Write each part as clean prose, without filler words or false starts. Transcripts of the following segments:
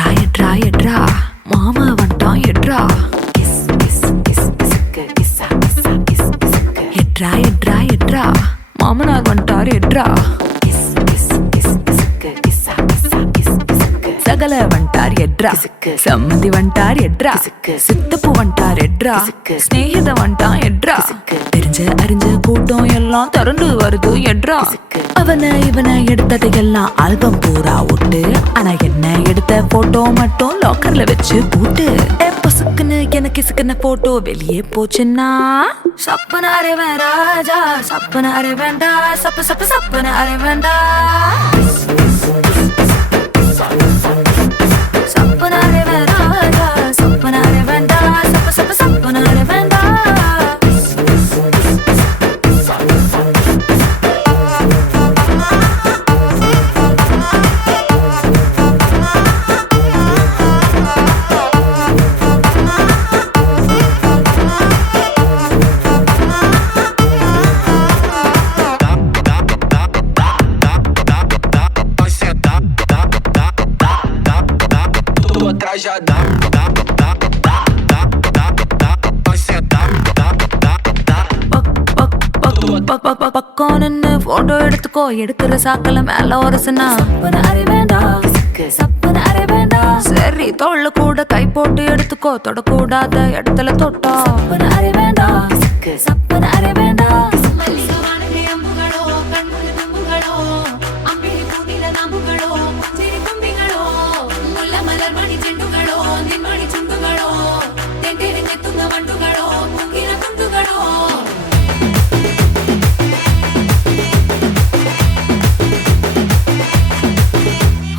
எட்ரா எட்ரா எட்ரா மாமா வந்துட்டான் எட்ரா. கிஸ் கிஸ் கிஸ் கிஸ்க்கு கிஸ்ஸா கிஸ்ஸா கிஸ் கிஸ்க்கு. எட்ரா எட்ரா எட்ரா மாமனார் வந்துட்டார் எட்ரா. கிஸ் கிஸ் கிஸ் கிஸ்க்கு கிஸ்ஸா கிஸ்ஸா கிஸ் கிஸ்க்கு. சகல வந்துட்டார் எட்ரா. சம்மந்தி வந்துட்டார் எட்ரா. சித்தப்பு வந்துட்டார் எட்ரா. ஸ்நேகித வந்துட்டான் எட்ரா. தெரிஞ்ச அறிஞ்ச கூட்டம் எல்லாம் திரண்டு வருது எட்ரா. அவனை இவனை எடுத்ததையெல்லாம் ஆல்பம் பூரா விட்டு, ஆனா என்ன எடுத்த போட்டோ மட்டும் லாக்கர்ல வச்சு பூட்டு. பொசுக்குன்னு எனக்கு சிக்கன போட்டோ வெளியே போச்சுன்னா சப்பன அரை ராஜா சப்பன அரை வேண்டா சப்பு சப்பு சப்பன அரை வேண்டா. சப்பன அரை ராஜா சப்பன அரை வேண்டா சப்பு சப்பு சப்பன அரை வேண்டா. Já dá, dá, dá, dá, dá, dá, dá, vai sentar, dá, dá, dá. பக்கம் நின்னு போட்டோ எடுத்துக்கோ, எடுக்கிற சாக்கல மேல ஒரசுனா சப்பன அரை வேண்டா சப்பன அரை வேண்டா. சரி தோல்ல கூட கை போட்டு எடுத்துக்கோ, தொடக்கூடாத இடத்துல தொட்டா சப்பன அரை வேண்டா சப்பன அரை வேண்டா.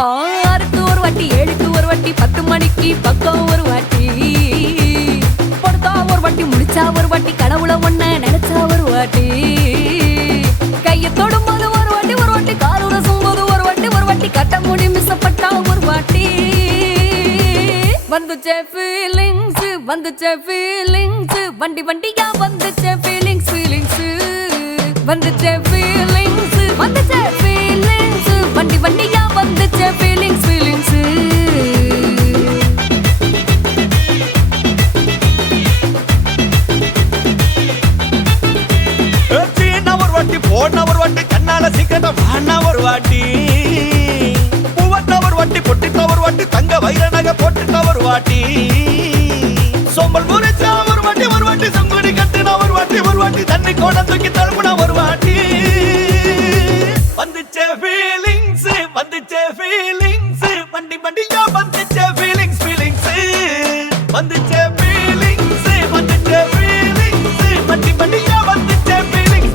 ஆறுக்கு ஒரு வாட்டி, ஏழுக்கு ஒரு வாட்டி, 10 மணிக்கு பக்கம் ஒரு வாட்டி, பொடுத்தா ஒரு வாட்டி, முடிச்சா ஒரு வாட்டி, கடவுளை ஒண்ண நினைச்சா ஒரு வாட்டி, கையை தொடும்போது ஒரு வாட்டி ஒரு வாட்டி, காலூர சும்போது ஒரு வாட்டி ஒரு வாட்டி, கட்ட முடி மிசப்பட்டா ஒரு வாட்டி. வந்துச்சே ஃபீலிங்ஸ் வந்துச்சே ஃபீலிங்ஸ், வண்டி வண்டியா வந்துச்சே ஃபீலிங்ஸ் ஃபீலிங்ஸ். வந்துச்சே ஃபீலிங்ஸ் வந்துச்சே ஃபீலிங்ஸ், வண்டி வண்டியா வந்துச்சே ஃபீலிங்ஸ் ஃபீலிங்ஸ். ஒரு வாட்டி போன ஒரு வாட்டி, கண்ணால சீக்கிரட்ட வாண்ணா ஒரு வாட்டி, பூவட்ட ஒரு வாட்டி, பொட்டிட்ட ஒரு வாட்டி, தங்க வைர நகை போட்டுட்ட ஒரு வாட்டி, சோம்பல் முறைச்சா ஒரு வாட்டி ஒரு வாட்டி, சங்குடி கட்டுனா ஒரு வாட்டி ஒரு வாட்டி, தண்ணி கோட தூக்கி தழுப்புனா ஒரு வாட்டி. வந்துச்சே ஃபீலிங்ஸ் வந்துச்சே ஃபீலிங்ஸ், வண்டி வண்டியா வந்துச்சே ஃபீலிங்ஸ் ஃபீலிங்ஸ். வந்துச்சே ஃபீலிங்ஸ் வந்துச்சே ஃபீலிங்ஸ், வண்டி வண்டியா வந்துச்சே feelings.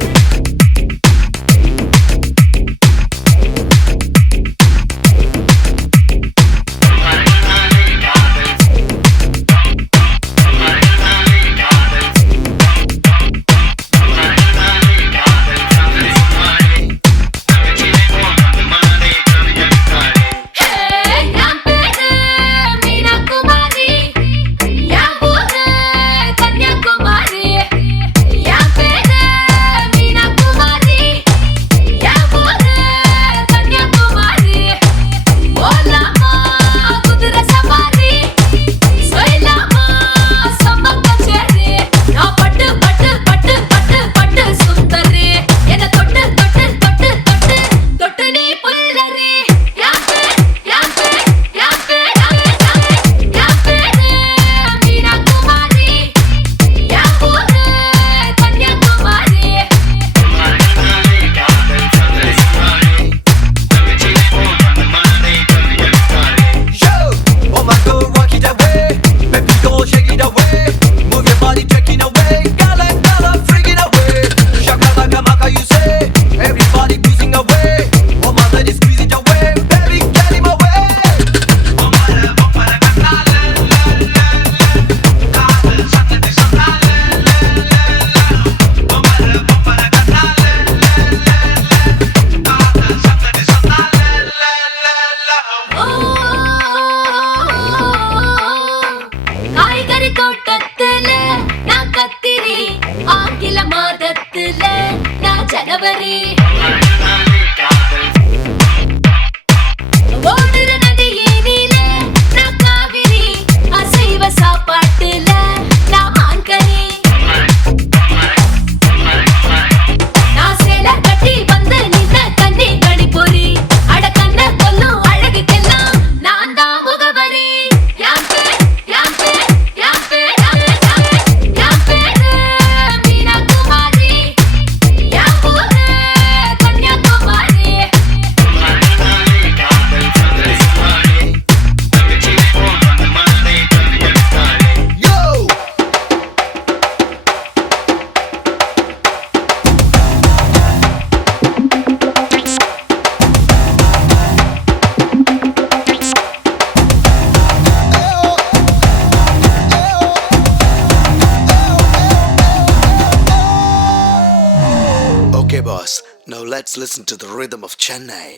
Let's listen to the rhythm of Chennai.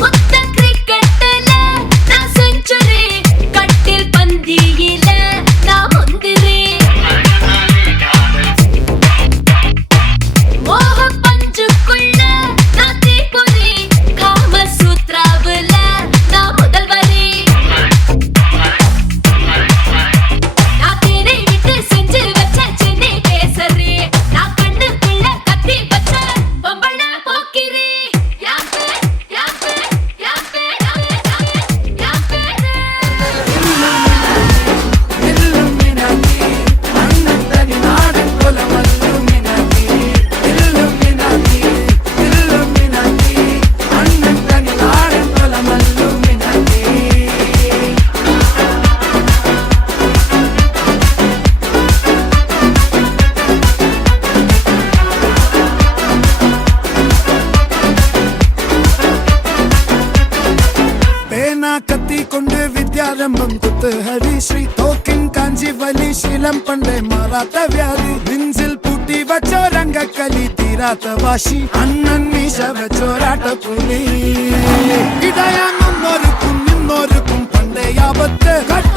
முத்த கிரிக்கெட்ல நான் செஞ்சுரி, கட்டில் பந்தியில நான் முந்திரி, மோக பஞ்சுக்குள்ள நான் தீப்பொறி, காம சூத்ராவுல நான் முதல்வரி, நான் தேனை விட்டு செஞ்சு வச்ச சென்னை கேசரி, நான் கண்ணுக்குள்ள கத்தி வச்ச பொம்பள போக்கிரி. கத்தி கொண்டு வித்யாரம்பம் குத்து ஹரி ஸ்ரீ தோக்கின் காஞ்சி வலி சீலம் பண்டை மாறாத்த வியாதி நெஞ்சில் பூட்டி வச்சோ ரங்க கலி தீராத்த வாஷி அண்ணன் மீச வச்சோராட்ட புலி இதயம் இன்னொருக்கும் பண்டை ஆபத்து கட்ட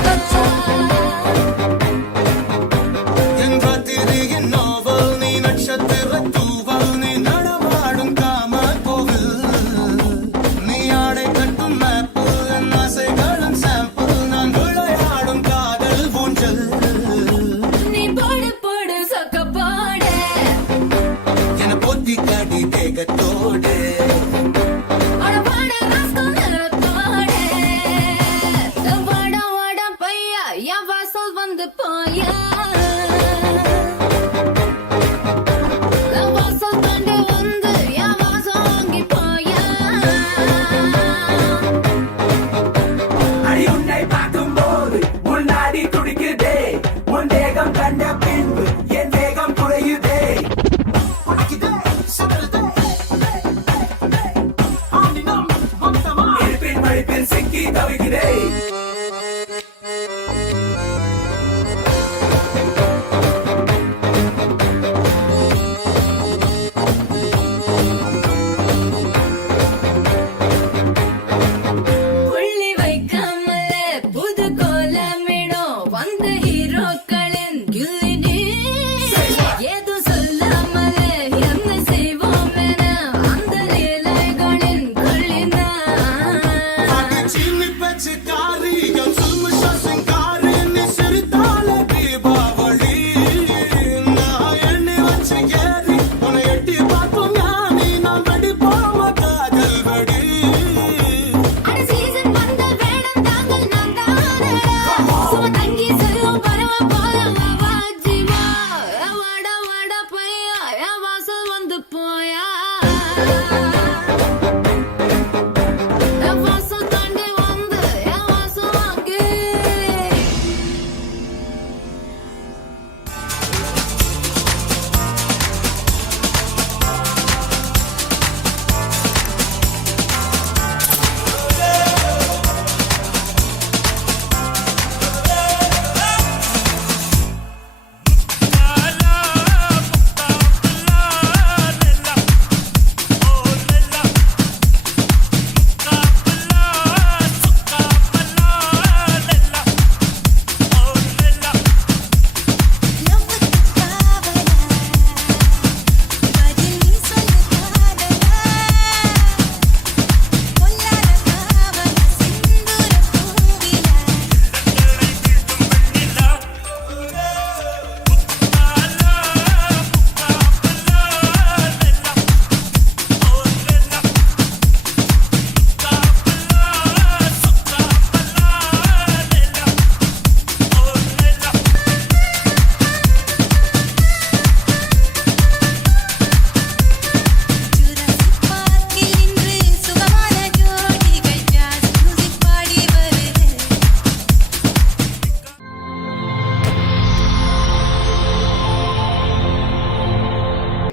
வந்து போயா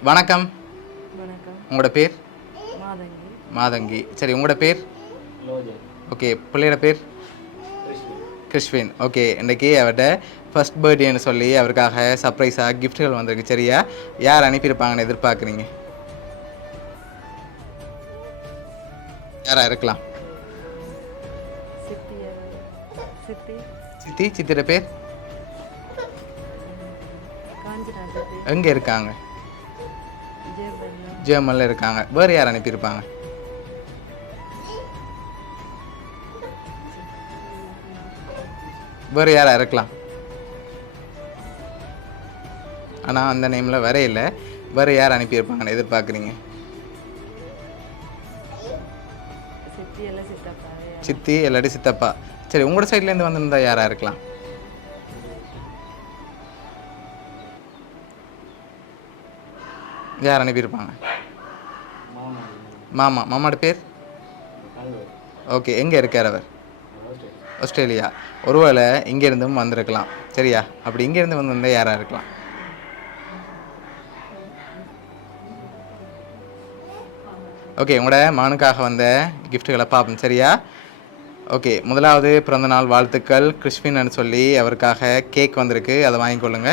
வணக்கம். வணக்கம். உங்களோட பேர்? மாதங்கி. மாதங்கி. சரி, உங்களோட பேர்? ஓகே, பிள்ளையோட பேர்? கிறிஸ்வின். ஓகே, இன்றைக்கி அவர்கிட்ட ஃபர்ஸ்ட் பர்த்டேன்னு சொல்லி அவருக்காக சர்ப்ரைஸாக கிஃப்ட்டுகள் வந்திருக்கு. சரியா, யார் அனுப்பியிருப்பாங்கன்னு எதிர்பார்க்குறீங்க? யாராக இருக்கலாம்? சித்தி. சித்தியோட பேர்? எங்கே இருக்காங்க? ஜெர்மனில் இருக்காங்க. வேறு யார் அனுப்பியிருப்பாங்க? வேறு யாராக இருக்கலாம்? ஆனால் அந்த நேமில் வரையில. வேறு யார் அனுப்பியிருப்பாங்கன்னு எதிர்பார்க்குறீங்க? சித்தி இல்லாட்டி சித்தப்பா. சரி, உங்களோட சைட்லேருந்து வந்திருந்தா யாராக இருக்கலாம்? யார் அனுப்பியிருப்பாங்க? மாமா. மாமாவோட பேர்? ஓகே, எங்கே இருக்கார் அவர்? ஆஸ்திரேலியா. ஒருவேளை இங்கேருந்தும் வந்திருக்கலாம். சரியா, அப்படி இங்கேருந்து வந்திருந்தால் யாராக இருக்கலாம்? ஓகே, உங்களோட மகனுக்காக வந்த கிஃப்ட்டுகளை பார்ப்போம். சரியா, ஓகே. முதலாவது பிறந்தநாள் வாழ்த்துக்கள் கிறிஸ்வின்னு சொல்லி அவருக்காக கேக் வந்திருக்கு, அதை வாங்கிக்கொள்ளுங்க.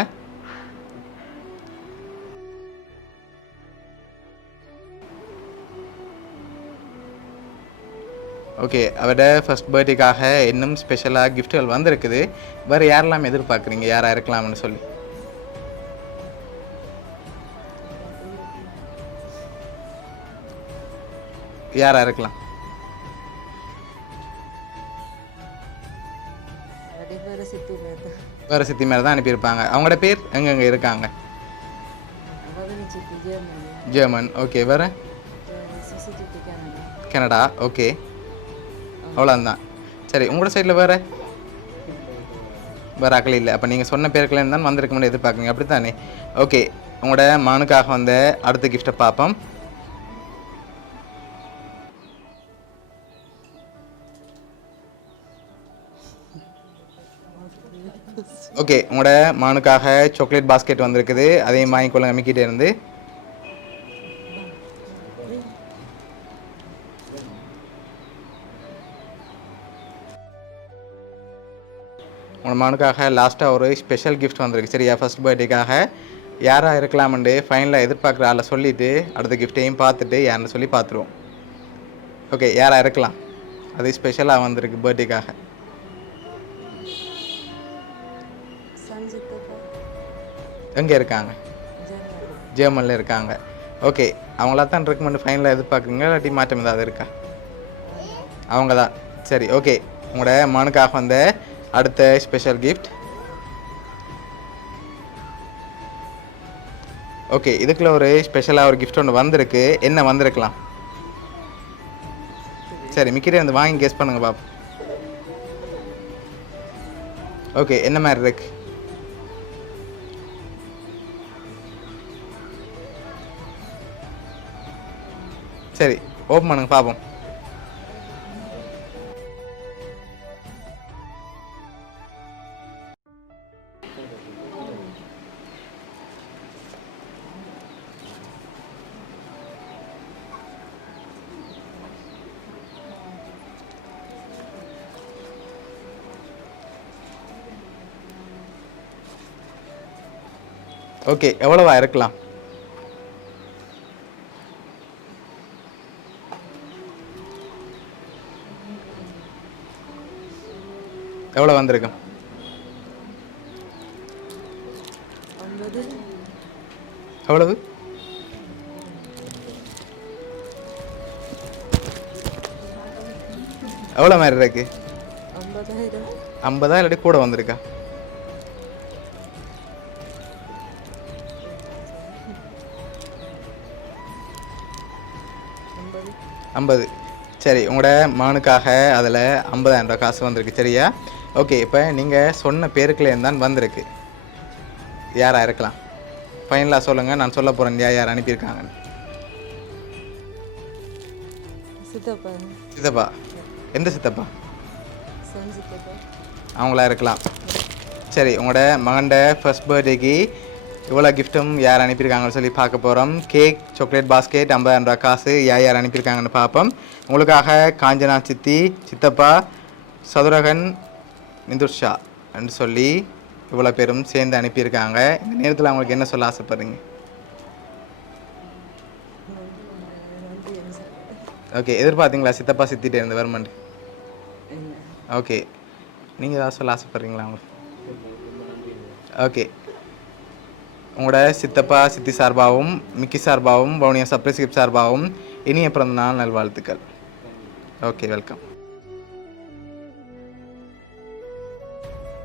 ஓகே, அவரோட ஃபர்ஸ்ட் பர்த்டேக்காக இன்னும் ஸ்பெஷலாக கிஃப்ட்டுகள் வந்திருக்குது. வேறு யாரெல்லாம் எதிர்பார்க்குறீங்க யாராக இருக்கலாம்னு சொல்லி? யாராக இருக்கலாம்? வேறு சித்தி மேலே தான் அனுப்பியிருப்பாங்க. அவங்களோட பேர் எங்கெங்கே இருக்காங்க? ஜெர்மன். ஓகே, வேறு? கனடா. ஓகே, அவ்வளோதான். சரி, உங்களோட சைடில் வேறு ஆக்கள் இல்லை. அப்போ நீங்கள் சொன்ன பேருக்குலேருந்து தான் வந்திருக்கணும்னு எதிர்பார்க்குறீங்க, அப்படி தானே? ஓகே, உங்களோட மகனுக்காக வந்த அடுத்த கிஃப்ட்டை பார்ப்போம். ஓகே, உங்களோட மகனுக்காக சாக்லேட் பாஸ்கெட் வந்திருக்குது, அதையும் வாங்கிக்கொள்ளுங்க மிக்கிட்டே இருந்து. உங்கள் மகனுக்காக லாஸ்ட்டாக ஒரு ஸ்பெஷல் கிஃப்ட் வந்திருக்கு. சரியா, ஃபர்ஸ்ட் பர்த்டேக்காக யாராக இருக்கலாம்னு ஃபைனலாக எதிர்பார்க்குற ஆளை சொல்லிவிட்டு அடுத்த கிஃப்ட்டையும் பார்த்துட்டு யாருன்னு சொல்லி பார்த்துருவோம். ஓகே, யாராக இருக்கலாம்? அது ஸ்பெஷலாக வந்திருக்கு பர்த்டேக்காக. எங்கே இருக்காங்க? ஜெர்மனில் இருக்காங்க. ஓகே, அவங்களா தான் ரெக்கமெண்ட் ஃபைனலாக எதிர்பார்க்குறீங்க, இல்லாட்டி மாற்றம் ஏதாவது இருக்கா? அவங்க தான். சரி, ஓகே. உங்களோட மகனுக்காக வந்த அடுத்த ஸ்பெஷல் கிஃப்ட். ஓகே, இதுக்குள்ள ஒரு ஸ்பெஷலாக ஒரு கிஃப்ட் ஒன்று வந்திருக்கு. என்ன வந்திருக்கலாம்? சரி, மிக்கிட்டே வந்து வாங்கி கெஸ் பண்ணுங்க பாப். ஓகே, என்ன மாதிரி இருக்கு? சரி, ஓப்பன் பண்ணுங்க பார்ப்போம். ஓகே, எவ்வளவா இருக்கலாம்? எவ்வளோ வந்திருக்கும்? எவ்வளவு? எவ்வளோ மாதிரி இருக்கு? 50,000 இல்லாட்டி கூட வந்திருக்கா? ஐம்பது. சரி, உங்களோட மகனுக்காக அதில் 50,000 ரூபா காசு வந்திருக்கு. சரியா, ஓகே. இப்போ நீங்கள் சொன்ன பேருக்குலேருந்து தான் வந்திருக்கு. யாராக இருக்கலாம்? ஃபைனலாக சொல்லுங்கள், நான் சொல்ல போகிறேன் யார் அனுப்பியிருக்காங்கன்னு. சித்தப்பா. எந்த சித்தப்பா? அவங்களா இருக்கலாம். சரி, உங்களோட மகன்ட ஃபர்ஸ்ட் பர்த்டேக்கு இவ்வளோ கிஃப்ட்டும் யார் அனுப்பியிருக்காங்கன்னு சொல்லி பார்க்க போகிறோம். கேக், சாக்லேட் பாஸ்கெட், 50,000 ரூபா காசு யார் அனுப்பியிருக்காங்கன்னு பார்ப்போம். உங்களுக்காக காஞ்சனா சித்தி, சித்தப்பா, சதுரகன், நிந்துர்ஷா என்று சொல்லி இவ்வளோ பேரும் சேர்ந்து அனுப்பியிருக்காங்க. இந்த நேரத்தில் அவங்களுக்கு என்ன சொல்ல ஆசைப்படுறீங்க? ஓகே, எதிர்பார்த்தீங்களா சித்தப்பா சித்திட்டு இருந்து வருமாண்டு? ஓகே, நீங்கள் ஏதாவது சொல்ல ஆசைப்படுறீங்களா அவங்களுக்கு? ஓகே, உங்களோட சித்தப்பா சித்தி சார்பாகவும் மிக்கி சார்பாகவும் வவுனியா சர்ப்ரைஸ் கிஃப்ட் சார்பாகவும் இனிய பிறந்த நாள் நல்வாழ்த்துக்கள். Okay, welcome.